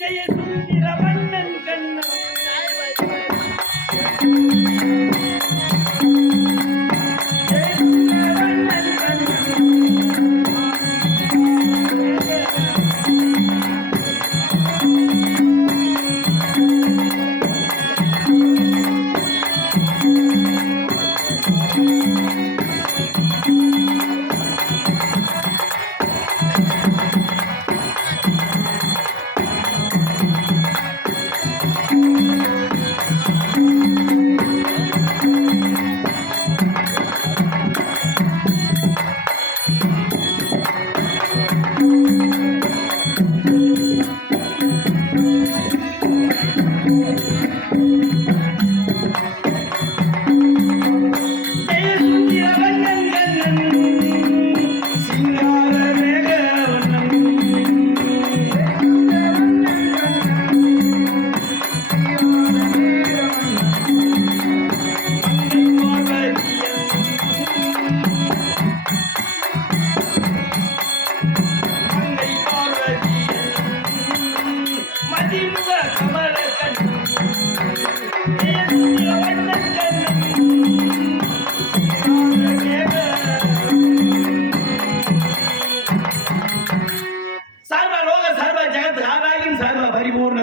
ஜெய சுந்தர வண்ணன் கண்ணன்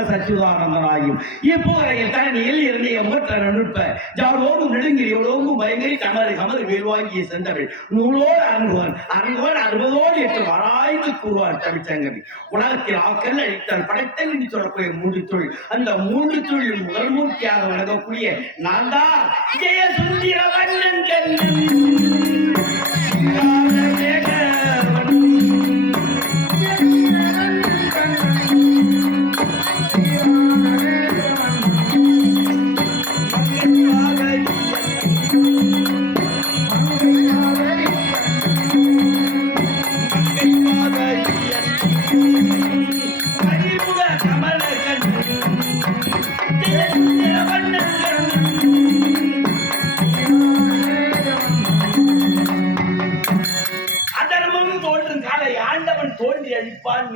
சச்சிதானந்தனாயும் இப்போதையில் தனியில் இருந்து எம்பற்ற நுட்ப ஜாரோடும் நெடுங்கிரியோடும் பயங்கரி தமது கமது வேல்வாங்கிய சென்றவள் நூலோடு அருங்குவான் அறிவோடு அறுபதோடு எட்டு ஆராய்ந்து கூறுவார் தமிழ்ச்சங்கவி உலகத்தில் ஆக்கல் அழித்தல் படைத்தல் என்று சொல்லக்கூடிய மூன்று தொழில் அந்த மூன்று தொழில் முதல் மூர்த்தியாக வழங்கக்கூடிய நான் தான் ஜெய சுந்தர வண்ணன் கண்ணன்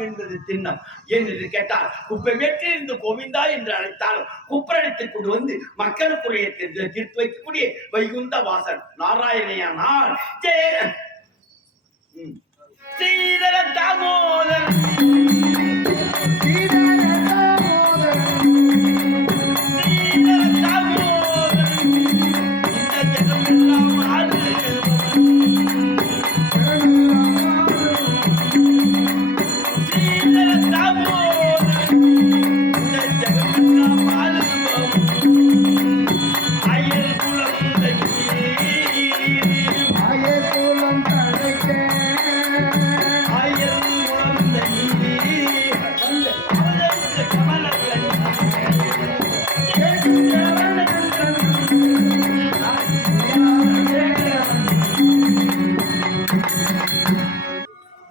என்பது திண்ணம் என்று கேட்டால் குப்பை வெற்றி இருந்து கோவிந்தா என்று அழைத்தாலும் குப்பரடித்துக் கொண்டு வந்து மக்களுக்குரிய தீர்த்து வைக்கக்கூடிய வைகுந்த வாசன் நாராயணையானார் ஸ்ரீதர தாமோதர்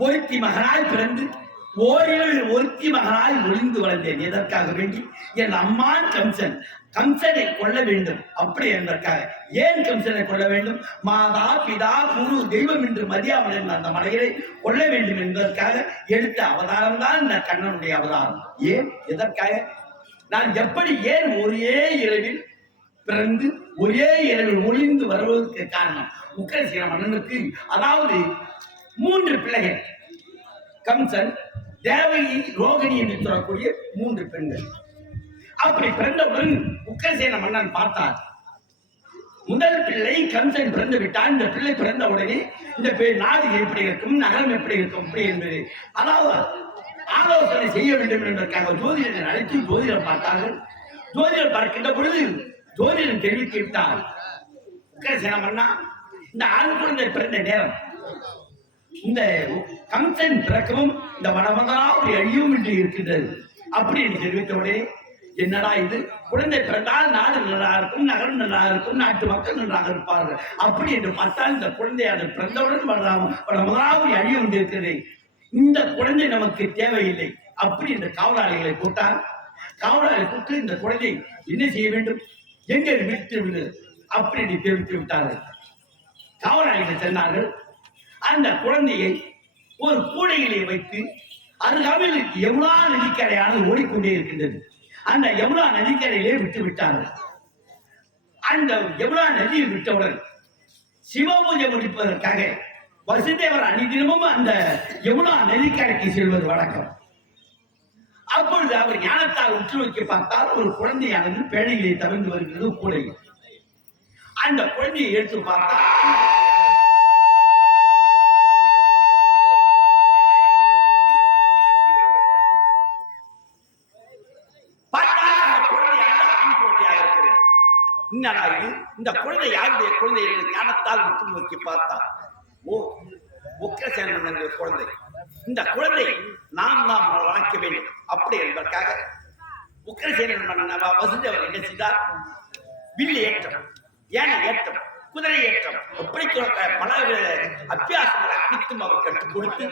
ஒருத்தி மகனாய் பிறந்து ஓரில் ஒருத்தி மகனாய் ஒளிந்து வளர்ந்தேன். எதற்காக வேண்டி என் அம்மான் கம்சன் கம்சனை கொள்ள வேண்டும் அப்படி என்பதற்காக. ஏன் கம்சனை கொள்ள வேண்டும்? மாதா பிதா குரு தெய்வம் என்று மதியாவன் அந்த மலையை கொள்ள வேண்டும் என்பதற்காக எடுத்த அவதாரம் தான் இந்த கண்ணனுடைய அவதாரம். ஏன் எதற்காக? நான் எப்படி ஏன் ஒரே இரவில் பிறந்து ஒரே இரவில் ஒளிந்து வருவதற்கு காரணம் உக்கிரசேன மன்னனுக்கு அதாவது 3 பிள்ளைகள் கம்சன் தேவகி ரோகிணி என்று சொல்லக்கூடிய 3 பெண்கள். அப்படி பிறந்தவுடன் உக்கிரசேன மன்னன் பார்த்தார். முதல் பிள்ளை கம்சன் பிறந்து விட்டான். இந்த பிள்ளை பிறந்த உடனே இந்த நாடு எப்படி இருக்கும், நகரம் எப்படி இருக்கும் அப்படி என்பது அதாவது ஆலோசனை செய்ய வேண்டும் என்பதற்காக ஜோதிடரை அழைத்து ஜோதிடர் பார்த்தார்கள். ஜோதிடர் பார்க்கின்ற பொழுது ஜோதிடர் தெரிவித்து விட்டார், உக்கிரசேன மன்னா இந்த ஆண் குழந்தை பிறந்த நேரம் இந்த கம்சன் பிறக்கவும் இந்த வடமதனாவுக்கு அழியும் என்று இருக்கின்றது அப்படி என்று தெரிவித்தவுடனே என்னடா இது, குழந்தை பிறந்தால் நாடு நல்லா இருக்கும், நகரம் நல்லா இருக்கும், நாட்டு மக்கள் நன்றாக இருப்பார்கள் அப்படி என்று பார்த்தால் இந்த குழந்தையான பிறந்தவுடன் வடமதனாவுக்கு அழியும் என்று இருக்கிறது. இந்த குழந்தை நமக்கு தேவையில்லை அப்படி இந்த காவலாளிகளை கூட்டார். காவலாளி கூட்டு இந்த குழந்தை என்ன செய்ய வேண்டும், எங்கே விட்டு விடு அப்படி என்று தெரிவித்து விட்டார்கள். காவலாளிகள் சென்றார்கள். அந்த குழந்தையை ஒரு கூடையிலே வைத்து அருகாமையில் யமுனா நதிக்கரையானது ஓடிக்கொண்டே இருக்கின்றது. அந்த யமுனா நதிக்கரையிலே விட்டு விட்டார்கள். அந்த யமுனா நதியை விட்டவுடன் சிவபூஜை முடிப்பதற்காக வசுதேவர் அன்னிதினமும் அந்த யமுனா நதிக்கரைக்கு செல்வது வழக்கம். அப்பொழுது அவர் ஞானத்தால் உற்று வைக்க பார்த்தால் ஒரு குழந்தையானது பேழையிலே தவிர்த்து வருகிறது கூடை. அந்த குழந்தையை எடுத்து பார்த்தால் இந்த குழந்தை யாருடைய குழந்தை என்று ஞானத்தால் உற்று நோக்கி பார்த்தார். ஓ, உக்கிரசேனன் குழந்தை. இந்த குழந்தை நாம் வளர்க்க வேண்டும் அப்படி என்பதற்காக உக்கிரசேனன் வசுதேவர் என்ன செய்தார்? வில்லு ஏற்றம், யானை ஏற்றம், குதிரை ஏற்றம், அப்படி பல அத்தியாசங்களை அனைத்தும் அவர் கற்றுக் கொடுத்து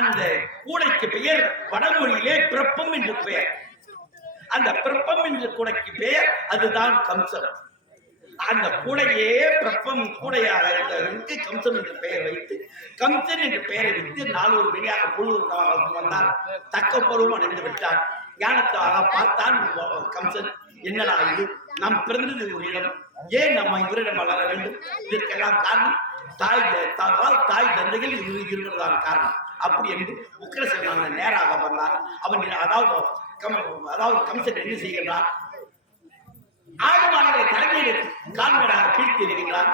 அந்த கூடைக்கு பெயர் வடமொழியிலே பிறப்பம் என்று பெயர். அந்த பிறப்பம் என்று கூடைக்கு பெயர் அதுதான் கம்சன். அந்த கூடையே பிரப்பம் கூடையாக இருந்தவர்களுக்கு கம்சன் என்று பெயர் வைத்து கம்சன் என்று பெயரை வைத்து 4 வெளியாக பொழுது வந்தார். தக்க பருவம் அடைந்து விட்டார். ஞானத்தாக பார்த்தான் கம்சன், என்னடா இது, நாம் பிறந்தது ஒரு இடம், ஏன் நம்ம இவரிடம் வளர வேண்டும்? இதற்கெல்லாம் காரணம் தாய் தந்தைகள் இருந்ததான் காரணம். அப்படி என்று உக்கிரசேனன் நேராக வந்தார். அவன் அதாவது கம்சன் என்ன செய்கின்றார்? ஆழ்வார்களை தலைமையில் கால்களாக கீழ்த்தி இருக்கின்றார்.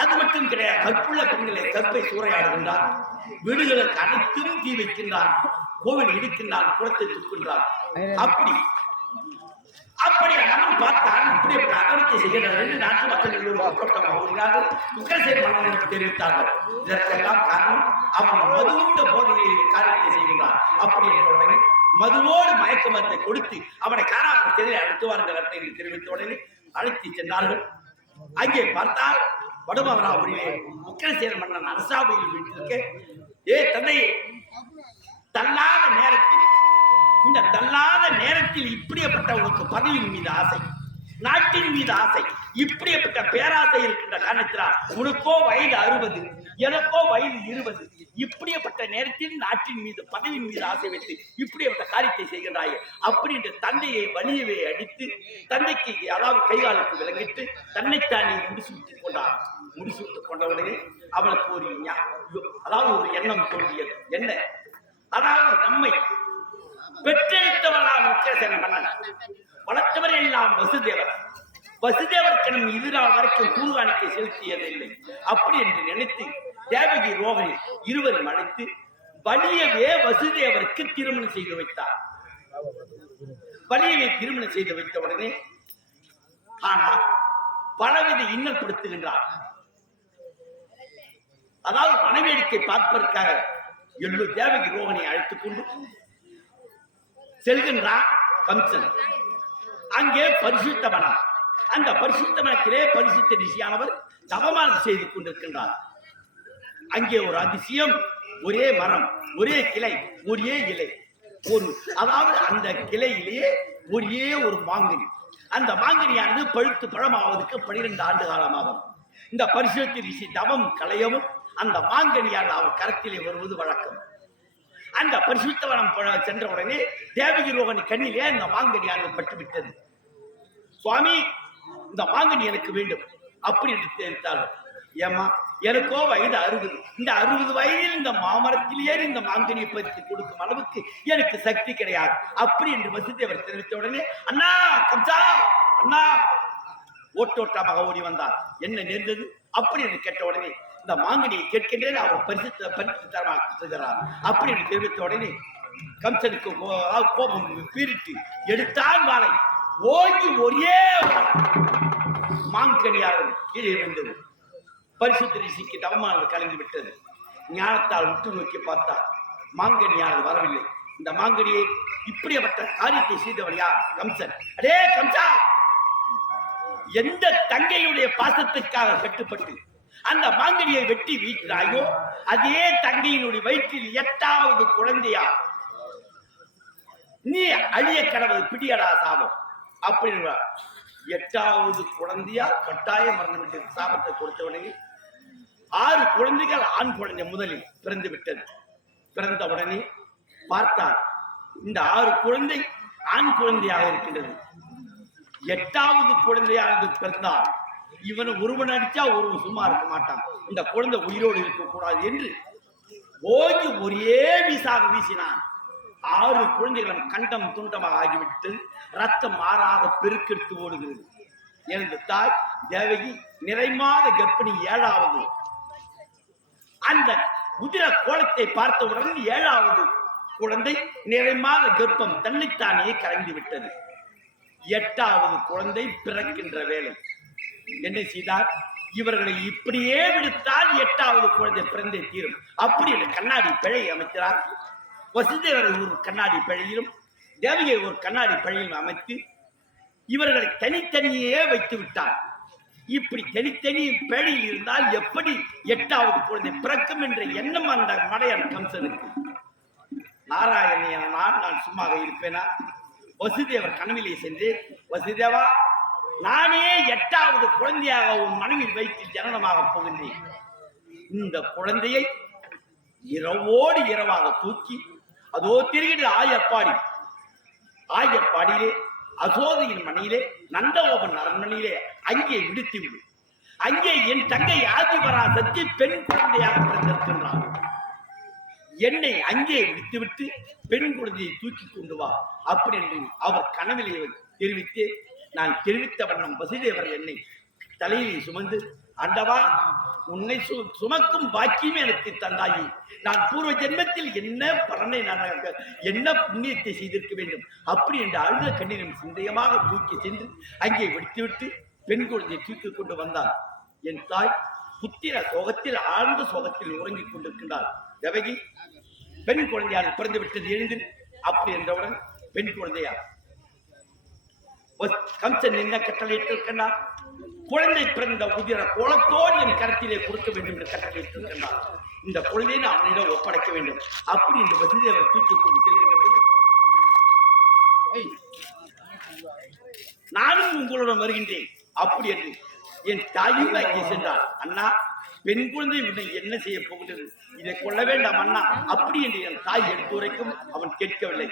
அது மட்டும் கிடையாது, கற்புள்ள பெண்களை கற்பை சூறையாடுகின்றார். வீடுகளுக்கு அனைத்தும் தீ வைக்கின்றார். கோவில் இடிக்கின்றார், குளத்தை துப்புகின்றார். அப்படி அவன் பார்த்தான். இப்படிப்பட்ட அகவத்தை செய்கிறார் என்று நாட்டு மக்கள் எல்லோரும் உக்கிரசேன மன்னனுக்கு தெரிவித்தார்கள். இதற்கெல்லாம் காரணம் அவன் மதுவுண்ட போதையில் காரியத்தை செய்கின்றான். அப்படி என்ற மதுவோடு மயக்க மருந்தை கொடுத்து அவனை காராகிரகத்திலே அழுத்துவார்கள் என்று தெரிவித்த உடனே அழைத்து சென்றார்கள். அங்கே பார்த்தால் வடமகராபுரியிலே உக்கிரசேன மன்னன் அரசாவையில் வீட்டிற்கு, ஏ தந்தையே, தள்ளாத நேரத்தில், இந்த தள்ளாத நேரத்தில் இப்படிப்பட்ட உனக்கு பதவியின் மீது ஆசை, நாட்டின் மீது ஆசை, இப்படிப்பட்ட பேராசை இருக்கின்ற காரணத்தினால் உனக்கோ வயது 60, எனக்கோ வயது 20, இப்படிப்பட்ட நேரத்தில் நாட்டின் மீது பதவியின் மீது ஆசை வைத்து இப்படிப்பட்ட காரியத்தை செய்கின்றாயே அப்படி என்று தந்தையை வலியவே அடித்து தந்தைக்கு அதாவது கைகாலுக்கு விளங்கிட்டு தன்னைத்தானே முடிசூட்டிக் கொண்டார். முடிசூட்டுக் கொண்டவுடனே அவளுக்கு ஒரு எண்ணம் தோன்றியது. என்ன? அதாவது நம்மை பெற்றெடுத்தவர்களால் உக்கிரசேன மன்னன், வளர்த்தவர் எல்லாம் வசுதேவர். வசுதேவருக்கு நம் இதுநாள் வரைக்கும் கூறுகாணிக்கை செலுத்தியதில்லை. அப்படி என்று நினைத்து தேவகி ரோகிணி இருவரும் அழைத்து வலியவே வசுதேவருக்கு திருமணம் செய்து வைத்தார். வலியவை திருமணம் செய்து வைத்த உடனே ஆனால் பலவித இன்னல்படுத்துகின்றார். அதாவது மனைவேடிக்கை பார்ப்பதற்காக எல்லோரும் தேவகி ரோகிணியை அழைத்துக் கொண்டு செல்கின்றார் கம்சன். அங்கே பரிசுத்த வனம், அந்த பரிசுத்த வனத்திலே பரிசுத்த ரிஷியானவர் தவமானம் செய்து கொண்டிருக்கின்றார். அங்கே ஒரு அதிசயம், ஒரே மரம், ஒரே கிளை, ஒரே இலை, அதாவது அந்த கிளையிலேயே ஒரே ஒரு மாங்கனி. அந்த மாங்கனியானது பழுத்து பழமாவதற்கு 12 ஆண்டு காலமாகும். இந்த பரிசுத்த ரிஷி தவம் களையவும் அந்த மாங்கனியால் அவர் கரத்திலே வருவது வழக்கம். அந்த பரிசுத்தவனம் சென்ற உடனே தேவகி ரோகிணி கண்ணிலே அந்த மாங்கனியானது பட்டுவிட்டது. சுவாமி, இந்த மாங்கனி எனக்கு வேண்டும் அப்படி என்று தெரிவித்தார்கள். ஏமா, எனக்கோ வயது 60, இந்த 60 வயதில் இந்த மாமரத்திலேயே இந்த மாங்கனியை பறித்து கொடுக்கும் அளவுக்கு எனக்கு சக்தி கிடையாது அப்படி என்று வசுதேவர் தெரிவித்த உடனே, அண்ணா கம்சா, அண்ணா, ஓட்டோட்டமாக ஓடி வந்தார். என்ன நேர்ந்தது அப்படி என்று கேட்ட உடனே, இந்த மாங்கனியை கேட்கின்றேன், அவர் பரிசு தரமாக்குகிறார் அப்படி என்று தெரிவித்த உடனே கம்சனுக்கு கோபம் பீரிட்டு எடுத்தான் வாளை. ஓங்கி ஒரே மாங்கனியாளர் கீழே இருந்தது. பரிசுத்த ரிஷிக்கு தவமானது கலந்து விட்டது. ஞானத்தால் உற்று நோக்கி பார்த்தார். மாங்கனியாளர் வரவில்லை. இந்த மாங்கனியை இப்படிப்பட்ட காரியத்தை செய்தவர் யார்? கம்சன். அடே கம்சா, எந்த தங்கையுடைய பாசத்திற்காக கட்டுப்பட்டு அந்த மாங்கனியை வெட்டி வீழ்த்தாயோ அதே தங்கையினுடைய வயிற்றில் 8வது குழந்தையா நீ அழிய கடவுள் பிடியடா சாபம் அப்படின்னு 8வது குழந்தையா கட்டாய மரணம் என்று சாபத்தை கொடுத்த உடனே 6 குழந்தைகள் ஆண் குழந்தை முதலில் பிறந்து விட்டது. பிறந்த உடனே பார்த்தார். இந்த 6 குழந்தை ஆண் குழந்தையாக இருக்கின்றது. 8வது குழந்தையானது பிறந்தார். இவன் ஒருவன் அடிச்சா ஒருவன் சும்மா இருக்க மாட்டான். இந்த குழந்தை உயிரோடு இருக்கக்கூடாது என்று ஓங்கி ஒரே வீசாக வீசினான். 6 குழந்தைகளும் கண்டம் துண்டமாக ஆகிவிட்டு ரத்தம் மாறாக பெருக்கெடுத்து ஓடுகிறது. எனது தாய் தேவகி நிறைமாத கர்ப்பிணி 7வது. அந்த உதிர கோலத்தை பார்த்தவுடன் 7வது குழந்தை நிறைமாத கர்ப்பம் தன்னைத்தானே கரைந்து விட்டது. 8வது குழந்தை பிறக்கின்ற வேலை என்ன செய்தார்? இவர்களை இப்படியே விடுத்தால் 8வது குழந்தை பிறந்தே தீரும். அப்படி என்று கண்ணாடி பிழை அமைக்கிறார். வசுதேவர் ஒரு கண்ணாடி பிழையிலும் தேவகியை ஒரு கண்ணாடி பிழையிலும் அமைத்து இவர்களை தனித்தனியே வைத்து விட்டார். இப்படி தனித்தனி பிழையில் இருந்தால் எப்படி 8வது குழந்தை பிறக்கும் என்ற எண்ணம் அந்த மடையன் கம்சனுக்கு. நாராயணியன நான் சும்மாக இருப்பேனா? வசுதேவர் கனவிலே சென்று, வசுதேவா, நானே 8வது குழந்தையாக உன் மனைவி வைத்து ஜனனமாக போகின்றேன். இந்த குழந்தையை இரவோடு இரவாக தூக்கி அதோ திரிகின்ற ஆயப்பாடியிலே அசோதையின் மனையிலே நந்தகோபன் அரண்மனையிலே அங்கே விடுத்து விடு. அங்கே என் தங்கை ஆதிபராசக்தி பெண் குழந்தையாக பிறந்திருக்கின்றார். என்னை அங்கே விடுத்துவிட்டு பெண் குழந்தையை தூக்கி கொண்டு வா அப்படி என்று அவர் கனவிலே தெரிவித்து, நான் தெரிவித்த வண்ணம் வசுதேவர் என்னை தலையிலே சுமந்து, ஆண்டவா, உன்னை சுமக்கும் பாக்கியம் எனக்கு தந்தாயி. நான் பூர்வ ஜென்மத்தில் என்ன பலனை என்ன புண்ணியத்தை செய்திருக்க வேண்டும் அப்படி என்று அழுத கண்ணீரும் சிந்தயமாக தூக்கி சென்று அங்கே வெடித்துவிட்டு பெண் குழந்தையை தூக்கி கொண்டு வந்தார். என் தாய் புத்திர சோகத்தில் ஆழ்ந்த சோகத்தில் உறங்கிக் கொண்டிருக்கின்றார். தேவகி பெண் குழந்தையாக பிறந்து விட்டது எழுந்து அப்படி என்றவுடன் பெண் குழந்தையார் கம்சன் என்ன கட்டளையிட்டிருக்கின்றார்? குழந்தை பிறந்த உதிர கோலத்தோடு என் கரத்திலே கொடுக்க வேண்டும் என்று கட்டளையிட்டிருக்கின்றார். இந்த குழந்தையை அவனிடம் ஒப்படைக்க வேண்டும் அப்படி இந்த வசுதேவர் தூக்கிக் கொண்டு செல்கின்ற போது, நானும் உங்களுடன் வருகின்றேன் அப்படி என்று என் தாயும் அங்கே சென்றார். அண்ணா, பெண் குழந்தை உன்னை என்ன செய்ய போகிறது? இதை கொள்ள வேண்டாம் அண்ணா அப்படி என்று என் தாய் எடுத்துரைக்கும். அவன் கேட்கவில்லை.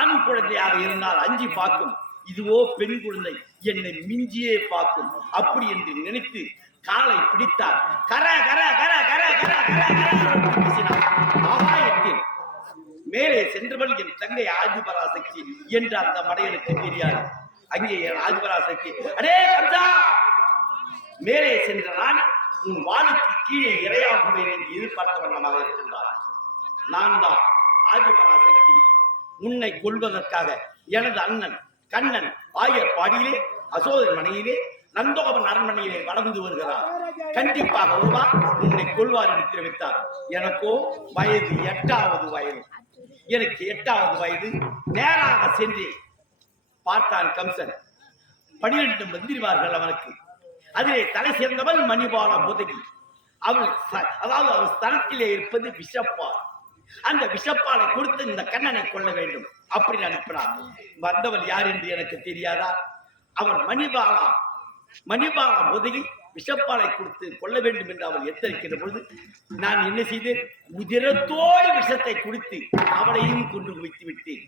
ஆண் குழந்தையாக இருந்தால் அஞ்சி பார்க்கும், இதுவோ பெண் குழந்தை என்னை மிஞ்சியே பார்க்கும் அப்படி என்று நினைத்து காலை பிடித்தார். கர கர கர கர கர கர ஆகாயத்தில் மேலே சென்றவள் என் தங்கை ஆதிபராசக்தி என்று அந்த மடையனுக்கு தெரியாது. அங்கே என் ஆதிபராசக்தி, அடே கம்சா, மேலே சென்ற நான் உன் வாளுக்கு கீழே இரையாகுவேன் என்று எதிர்பார்த்த வண்ணமாக இருக்கின்றார். நான் தான் ஆதிபராசக்தி. உன்னை கொள்வதற்காக எனது அண்ணன் கண்ணன் ஆயர்பாடியிலே அசோதன் மனையிலே நந்தகோபன் அரண்மனையிலே வளர்ந்து வருகிறார். கண்டிப்பாக வருவார், உன்னை கொள்வார் என்று தெரிவித்தார். எனக்கோ வயது 8வது வயது. எனக்கு 8வது வயது. நேராக சென்று பார்த்தான் கம்சன். 12 மந்திரிவார்கள் அவனுக்கு. அதிலே தலை சேர்ந்தவள் மணிபால முதகி. அவள் ஸ்தலத்திலே இருப்பது விஷப்பால். அந்த விஷப்பாலை கொடுத்து இந்த கண்ணனை கொள்ள வேண்டும் அப்படி அனுப்பினார். வந்தவள் யார் என்று எனக்கு தெரியாதா? அவள் மணிபாலா முதகி விஷப்பாலை கொடுத்து கொள்ள வேண்டும் என்று அவள் எத்தரிக்கிற பொழுது நான் என்ன செய்தேன்? உதிரத்தோடு விஷத்தை குடித்து அவளையும் கொண்டு குவித்து விட்டேன்.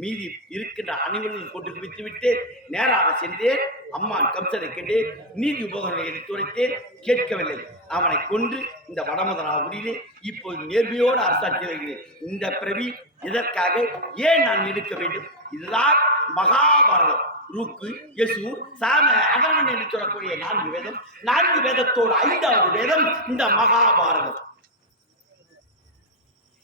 மீதி இருக்கின்ற அனைவரும் கொண்டு குவித்து விட்டு நேராக சென்றேன். அம்மான் கம்சனை கேட்டேன். நீதி உபகரணங்களை எடுத்துரைத்தேன். கேட்கவில்லை. அவனை கொன்று இந்த வடமதனாபுரியிலே இப்போது நேர்மையோடு அரசாட்சி வருகிறேன். இந்த பிறவி இதற்காக ஏன் நான் எடுக்க வேண்டும்? இதுதான் மகாபாரதம். ருக்கு, யசு, சாம, அகர்வன் என்று சொல்லக்கூடிய 4 வேதம். 4 வேதத்தோடு 5வது வேதம் இந்த மகாபாரதம்.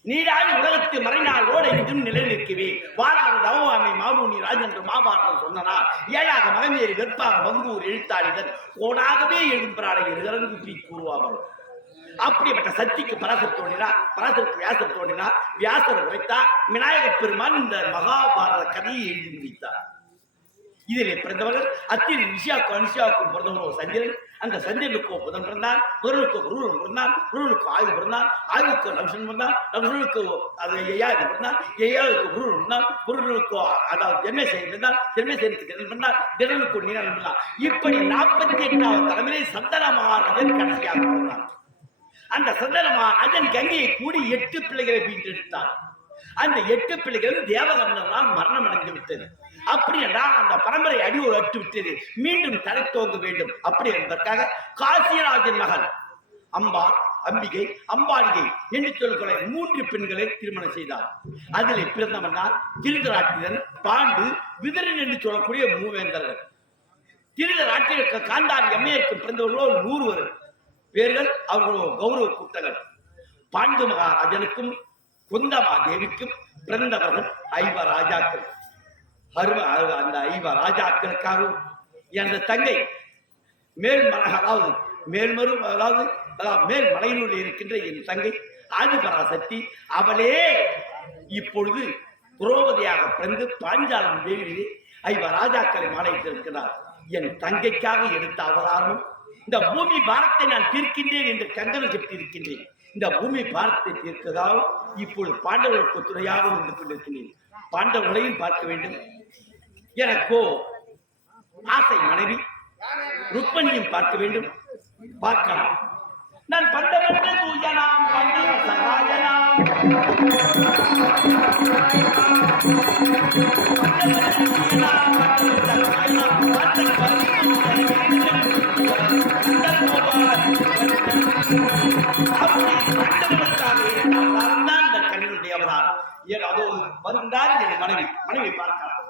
நீராடி உலகத்து மறைநாள் ஓட என்றும் நிலை நிற்கவே வாராத தவமாமை மாமூனி ராஜென்று மாபாரதம் சொன்னனால் 7ஆக மகமேறி வெற்பாக மங்கூர் எழுத்தாளிதன் கோடாகவே எழும்புறாடை இறங்கு கூறுவார்கள். அப்படிப்பட்ட சக்திக்கு பராசர் தோன்றினார். பராசருக்கு வியாசர் தோன்றினார். வியாசர் உரைத்தார். விநாயக பெருமான் இந்த மகாபாரத கதையை எழுதி முடித்தார். இதிலே பிறந்தவர்கள் அத்திரி ரிஷியாவுக்கும் அனுஷியாவுக்கும் பிறந்தவர்கள் சந்திரன். அந்த சந்திரனுக்கு புதன் பிறந்தார். புதனுக்கு குருவன் பிறந்தார். குருவனுக்கு ஆய்வு பிறந்தார். ஆய்வுக்கு நம்சன் பிறந்தார். நம்சனுக்கு அது ஏயாது பிறந்தார். ஏயாவுக்கு குருவன் பிறந்தார். குருவனுக்கு அதாவது ஜென்மேசன் பிறந்தார். ஜென்மேசனுக்கு திறன் பிறந்தார். திறனுக்கு நீரன் பிறந்தார். இப்படி 48வது தலைமையிலே சந்தன மகாராஜன் கடைசியாக பிறந்தார். அந்த சந்தனமாராஜன் கங்கையை கூடி 8 பிள்ளைகளை மீட்டெடுத்தார். அந்த 8 பிள்ளைகள் தேவகண்ணனால் மரணம் அடைந்து விட்டது. அப்படி என்றால் அந்த பரம்பரை அடியோடு அட்டு விட்டது, மீண்டும் தலை தோங்க வேண்டும். அப்படி என்பதற்காக காசிராஜன் மகள் அம்பிகை, அம்பாலிகை என்று சொல்லக்கூடிய 3 பெண்களை திருமணம் செய்தார். அதில் பிறந்தவன் தான் திருதராட்டிரன், பாண்டு, விதரன் என்று சொல்லக்கூடிய மூவேந்தர்கள். திருதராட்டிர காந்தாரி அம்மையருக்கு பிறந்தவர்களோ 100 பேர்கள். அவர்களோ கௌரவ கூட்டங்கள். பாண்டு மகாராஜனுக்கும் குந்தமா தேவிக்கும் பிறந்தவர்கள் 5 ராஜாக்கள். அந்த 5 ராஜாக்களுக்காகவும் எனது தங்கை மேல் மலையினுள் இருக்கின்ற என் தங்கை ஆதிபராசக்தி, அவளே இப்பொழுது திரௌபதியாக பிறந்து பாஞ்சாலம் தேவியிலே 5 ராஜாக்களை மாலையிட்டிருக்கிறார். என் தங்கைக்காக எடுத்த அவதாரமும் இந்த பூமி பாரத்தை நான் தீர்க்கின்றேன் என்று கங்கணம் கட்டியிருக்கின்றேன். இந்த பூமி பாரத்தை தீர்க்கதால் இப்பொழுது பாண்டவர்களுக்கு துணையாக வந்து கொண்டிருக்கின்றேன். பாண்டவர்களையும் பார்க்க வேண்டும். எனக்கோ ஆசை மனைவி ருக்மணியும் பார்க்க வேண்டும். பார்க்கலாம். நான் பண்டவற்ற தூயனாம் பண்டவ சகாயனாம் கண்ணுடைய அவதாரம். அதோ வருந்தால் என் மனைவி பார்க்கலாம்.